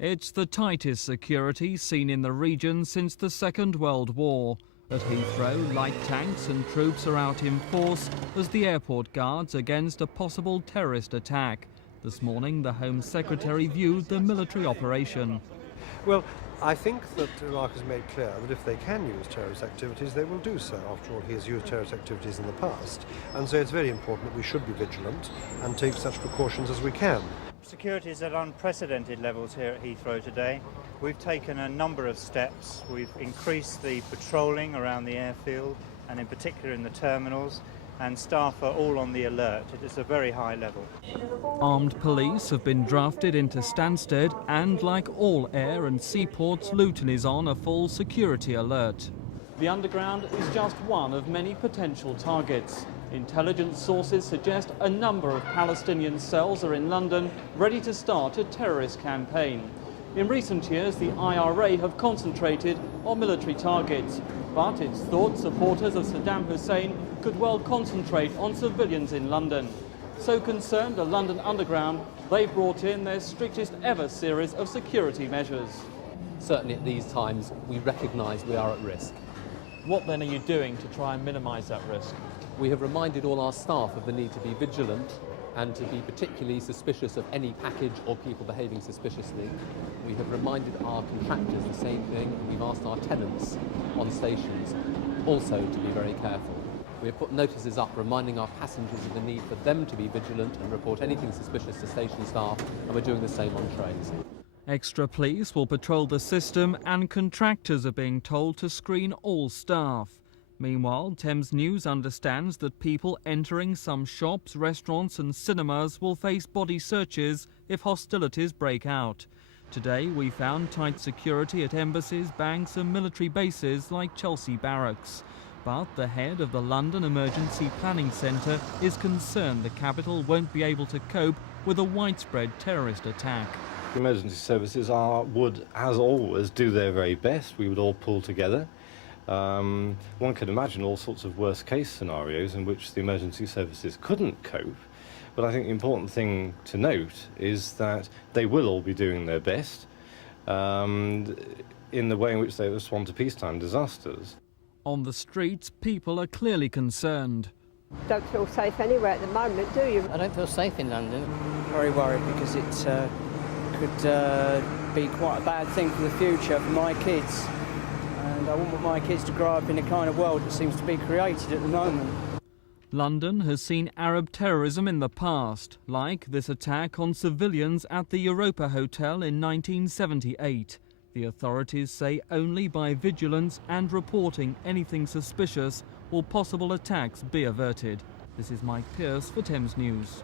It's the tightest security seen in the region since the Second World War. At Heathrow, light tanks and troops are out in force as the airport guards against a possible terrorist attack. This morning, the Home Secretary viewed the military operation. Well, I think that Iraq has made clear that if they can use terrorist activities, they will do so. After all, he has used terrorist activities in the past. And so it's very important that we should be vigilant and take such precautions as we can. Security is at unprecedented levels here at Heathrow today. We've taken a number of steps. We've increased the patrolling around the airfield and in particular in the terminals, and staff are all on the alert. It is a very high level. Armed police have been drafted into Stansted and, like all air and seaports, Luton is on a full security alert. The underground is just one of many potential targets. Intelligence sources suggest a number of Palestinian cells are in London ready to start a terrorist campaign. In recent years, the IRA have concentrated on military targets, but it's thought supporters of Saddam Hussein could well concentrate on civilians in London. So concerned, the London Underground, they've brought in their strictest ever series of security measures. Certainly at these times, we recognise we are at risk. What then are you doing to try and minimise that risk? We have reminded all our staff of the need to be vigilant and to be particularly suspicious of any package or people behaving suspiciously. We have reminded our contractors the same thing, and we've asked our tenants on stations also to be very careful. We have put notices up reminding our passengers of the need for them to be vigilant and report anything suspicious to station staff, and we're doing the same on trains. Extra police will patrol the system and contractors are being told to screen all staff. Meanwhile, Thames News understands that people entering some shops, restaurants and cinemas will face body searches if hostilities break out. Today we found tight security at embassies, banks and military bases like Chelsea Barracks. But the head of the London Emergency Planning Centre is concerned the capital won't be able to cope with a widespread terrorist attack. Emergency services would, as always, do their very best. We would all pull together. One could imagine all sorts of worst-case scenarios in which the emergency services couldn't cope. But I think the important thing to note is that they will all be doing their best in the way in which they respond to peacetime disasters. On the streets, people are clearly concerned. Don't feel safe anywhere at the moment, do you? I don't feel safe in London. Very worried because it could be quite a bad thing for the future for my kids. And I want my kids to grow up in the kind of world that seems to be created at the moment. London has seen Arab terrorism in the past, like this attack on civilians at the Europa Hotel in 1978. The authorities say only by vigilance and reporting anything suspicious will possible attacks be averted. This is Mike Pearce for Thames News.